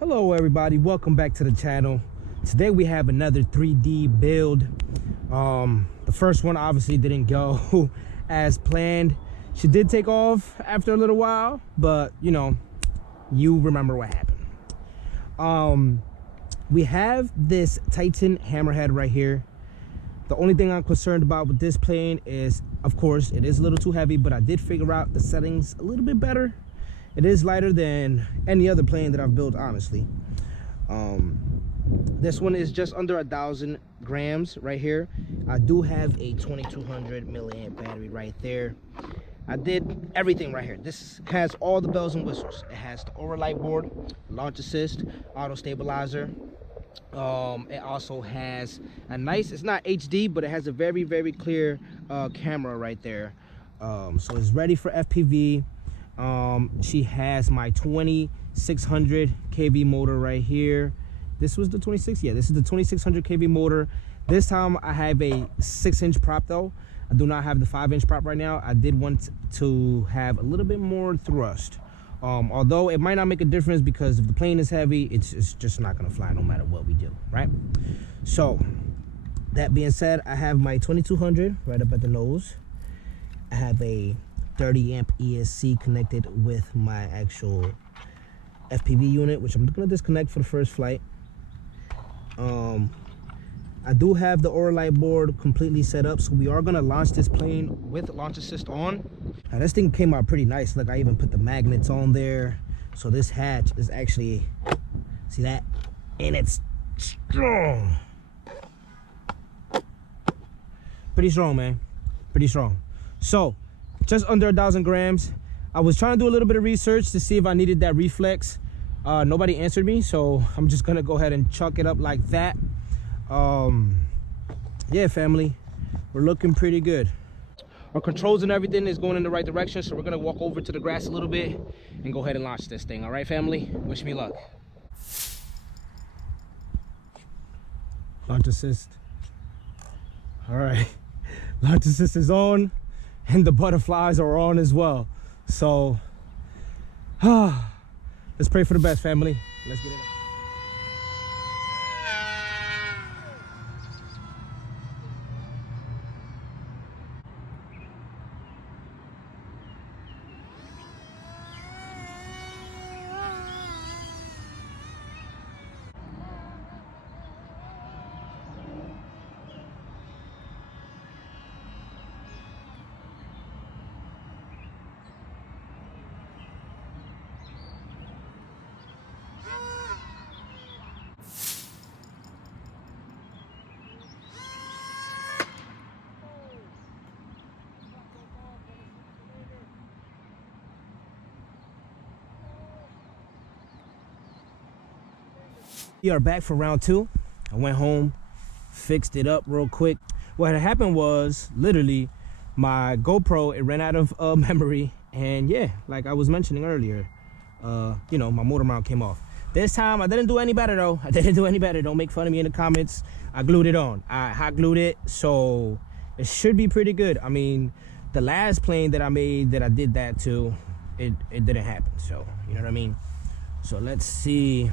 Hello everybody, welcome back to the channel. Today we have another 3D build. The first one obviously didn't go as planned. She did take off after a little while, but you know, you remember what happened. We have this Titan Hammerhead right here. The only thing I'm concerned about with this plane is, of course, it is a little too heavy, but I did figure out the settings a little bit better. It is lighter than any other plane that I've built, honestly. This one is just under 1,000 grams right here. I do have a 2200 milliamp battery right there. I did everything right here. This has all the bells and whistles. It has the overlight board, launch assist, auto stabilizer. It also has a nice, it's not HD, but it has a very, very clear camera right there. So it's ready for FPV. She has my 2600 kV motor right here. This was the 26, yeah, this is the 2600 kV motor. This time I have a 6-inch prop though. I do not have the 5-inch prop right now. I did want to have a little bit more thrust. Although it might not make a difference because if the plane is heavy, it's just not gonna fly no matter what we do, right? So that being said, I have my 2200 right up at the nose. I have a 30 amp ESC connected with my actual FPV unit, which I'm gonna disconnect for the first flight. I do have the Overlight board completely set up, so we are gonna launch this plane with launch assist on. Now this thing came out pretty nice. Look, I even put the magnets on there. So this hatch is actually, see that? And it's strong. Pretty strong, man. Pretty strong. So just under 1,000 grams. I was trying to do a little bit of research to see if I needed that reflex. Nobody answered me, so I'm just gonna go ahead and chuck it up like that. Yeah, family, we're looking pretty good. Our controls and everything is going in the right direction, so we're gonna walk over to the grass a little bit and go ahead and launch this thing. All right, family, wish me luck. Launch assist. All right, launch assist is on and the butterflies are on as well. So let's pray for the best, family. Let's get it up. We are back for round 2. I went home, fixed it up real quick. What had happened was literally my GoPro, it ran out of memory, and yeah, like I was mentioning earlier, you know, my motor mount came off. This time I didn't do any better though. I didn't do any better. Don't make fun of me in the comments. I glued it on. I hot glued it, so it should be pretty good. I mean, the last plane that I made that I did that to, it didn't happen. So you know what I mean. So let's see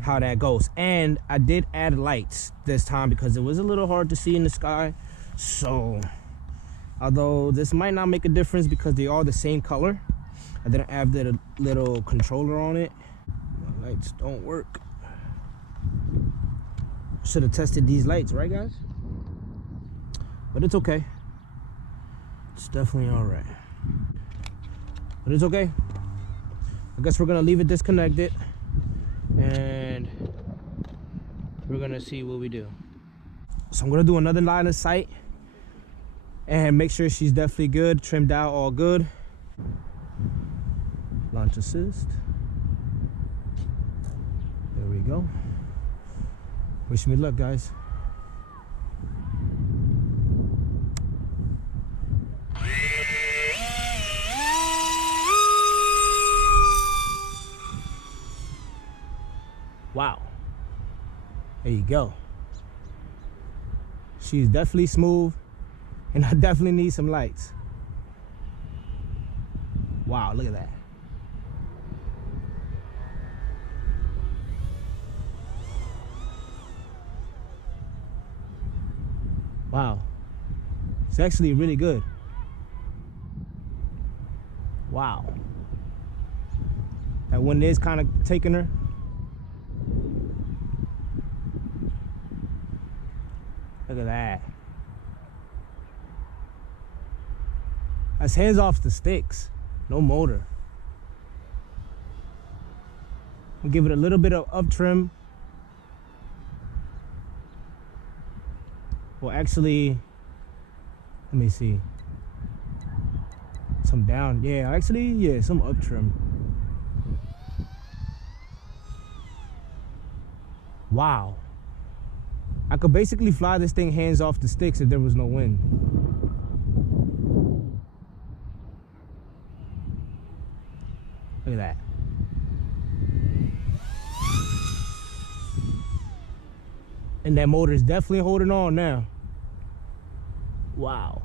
how that goes. And I did add lights this time because it was a little hard to see in the sky. So although this might not make a difference because they are the same color, I didn't add the little controller on it. My lights don't work. Should have tested these lights, right guys? But it's okay. It's definitely all right. But it's okay. I guess we're gonna leave it disconnected and we're gonna see what we do. So I'm gonna do another line of sight and make sure she's definitely good, trimmed out, all good. Launch assist. There we go. Wish me luck, guys. Wow. There you go. She's definitely smooth, and I definitely need some lights. Wow, look at that. Wow. It's actually really good. Wow. That wind is kind of taking her. Look at that. That's hands off the sticks. No motor. I'll give it a little bit of up trim. Well, actually, let me see. Some down. Yeah, actually, yeah, some up trim. Wow. I could basically fly this thing hands off the sticks if there was no wind. Look at that. And that motor is definitely holding on now. Wow.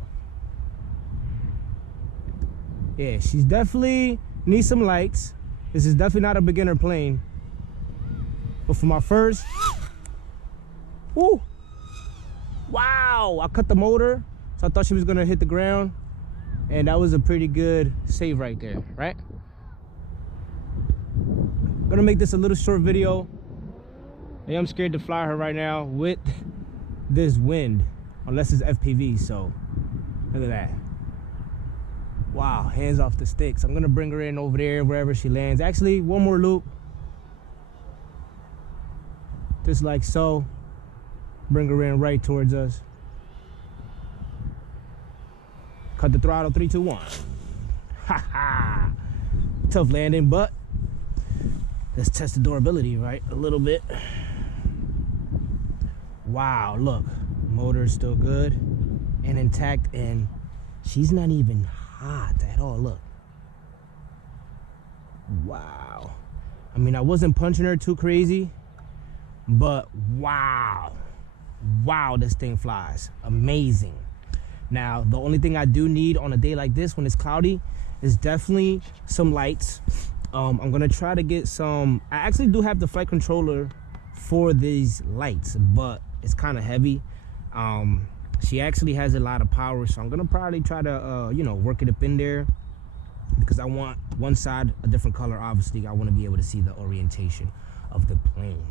Yeah, she's definitely needs some lights. This is definitely not a beginner plane. But for my first, woo! Wow, I cut the motor, so I thought she was gonna hit the ground. And that was a pretty good save right there, right? I'm gonna make this a little short video. I am scared to fly her right now with this wind, unless it's FPV, so look at that. Wow, hands off the sticks. I'm gonna bring her in over there, wherever she lands. Actually, one more loop. Just like so. Bring her in right towards us. Cut the throttle, 3, 2, 1. Ha ha. Tough landing, but let's test the durability, right? A little bit. Wow, look, motor is still good and intact, and she's not even hot at all. Look. Wow. I mean, I wasn't punching her too crazy, but wow. Wow, this thing flies. Amazing. Now, the only thing I do need on a day like this when it's cloudy is definitely some lights. I'm gonna try to get some. I actually do have the flight controller for these lights, but it's kind of heavy. She actually has a lot of power, so I'm gonna probably try to you know, work it up in there, because I want one side a different color. Obviously, I want to be able to see the orientation of the plane.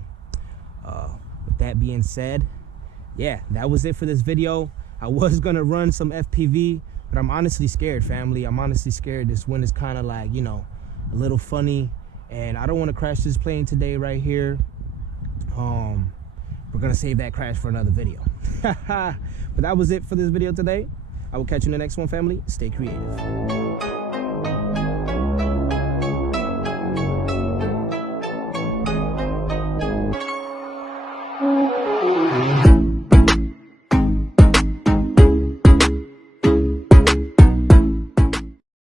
With that being said, yeah, that was it for this video. I was gonna run some FPV, but I'm honestly scared, family. I'm honestly scared. This wind is kind of like, you know, a little funny, and I don't want to crash this plane today right here. We're gonna save that crash for another video. But that was it for this video today. I will catch you in the next one, family. Stay creative.